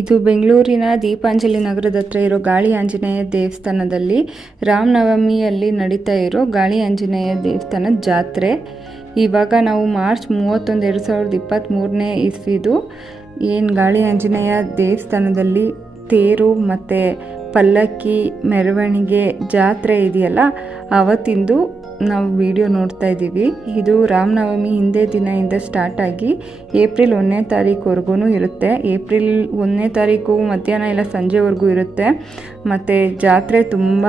ಇದು ಬೆಂಗಳೂರಿನ ದೀಪಾಂಜಲಿ ನಗರದ ಹತ್ರ ಇರೋ ಗಾಳಿ ಆಂಜನೇಯ ದೇವಸ್ಥಾನದಲ್ಲಿ ರಾಮನವಮಿಯಲ್ಲಿ ನಡೀತಾ ಇರೋ ಗಾಳಿ ಆಂಜನೇಯ ದೇವಸ್ಥಾನದ ಜಾತ್ರೆ. ಇವಾಗ ನಾವು ಮಾರ್ಚ್ 31, 2023ನೇ ಇಸ್ವಿದು ಏನು ಗಾಳಿ ಆಂಜನೇಯ ದೇವಸ್ಥಾನದಲ್ಲಿ ತೇರು ಮತ್ತು ಪಲ್ಲಕ್ಕಿ ಮೆರವಣಿಗೆ ಜಾತ್ರೆ ಇದೆಯಲ್ಲ, ಅವತ್ತಿಂದು ನಾವು ವಿಡಿಯೋ ನೋಡ್ತಾ ಇದ್ದೀವಿ. ಇದು ರಾಮನವಮಿ ಹಿಂದೆ ದಿನದಿಂದ ಸ್ಟಾರ್ಟ್ ಆಗಿ ಏಪ್ರಿಲ್ 1ನೇ ತಾರೀಕುವರೆಗೂ ಇರುತ್ತೆ. ಏಪ್ರಿಲ್ 1ನೇ ತಾರೀಕು ಮಧ್ಯಾಹ್ನ ಇಲ್ಲ ಸಂಜೆವರೆಗೂ ಇರುತ್ತೆ. ಮತ್ತು ಜಾತ್ರೆ ತುಂಬ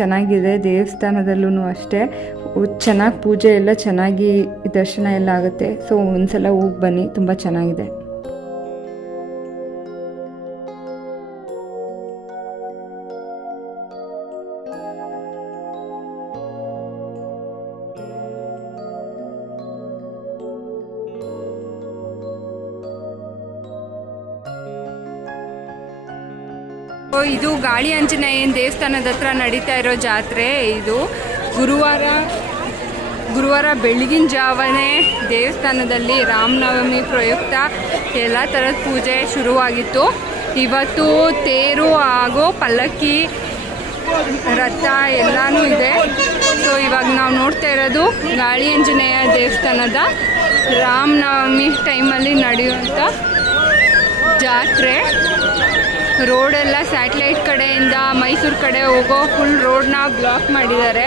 ಚೆನ್ನಾಗಿದೆ. ದೇವಸ್ಥಾನದಲ್ಲೂ ಅಷ್ಟೇ ಚೆನ್ನಾಗಿ ಪೂಜೆ ಎಲ್ಲ ಚೆನ್ನಾಗಿ ದರ್ಶನ ಎಲ್ಲ ಆಗುತ್ತೆ. ಸೊ ಒಂದ್ಸಲ ಹೋಗಿ ಬನ್ನಿ, ತುಂಬ ಚೆನ್ನಾಗಿದೆ. ಇದು ಗಾಳಿ ಆಂಜನೇಯನ ದೇವಸ್ಥಾನದ ಹತ್ರ ನಡೀತಾ ಇರೋ ಜಾತ್ರೆ. ಇದು ಗುರುವಾರ ಬೆಳಗಿನ ಜಾವನೇ ದೇವಸ್ಥಾನದಲ್ಲಿ ರಾಮನವಮಿ ಪ್ರಯುಕ್ತ ಎಲ್ಲ ಥರದ ಪೂಜೆ ಶುರುವಾಗಿತ್ತು. ಇವತ್ತು ತೇರು ಹಾಗೂ ಪಲ್ಲಕ್ಕಿ ರಥ ಎಲ್ಲನೂ ಇದೆ. ಸೊ ಇವಾಗ ನಾವು ನೋಡ್ತಾ ಇರೋದು ಗಾಳಿ ಆಂಜನೇಯ ದೇವಸ್ಥಾನದ ರಾಮನವಮಿ ಟೈಮಲ್ಲಿ ನಡೆಯುವಂಥ ಜಾತ್ರೆ. ರೋಡೆಲ್ಲ ಸ್ಯಾಟಲೈಟ್ ಕಡೆಯಿಂದ ಮೈಸೂರು ಕಡೆ ಹೋಗೋ ಫುಲ್ ರೋಡ್ನ ಬ್ಲಾಕ್ ಮಾಡಿದ್ದಾರೆ.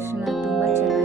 ದರ್ಶನ ತುಂಬ ಚೆನ್ನಾಗಿ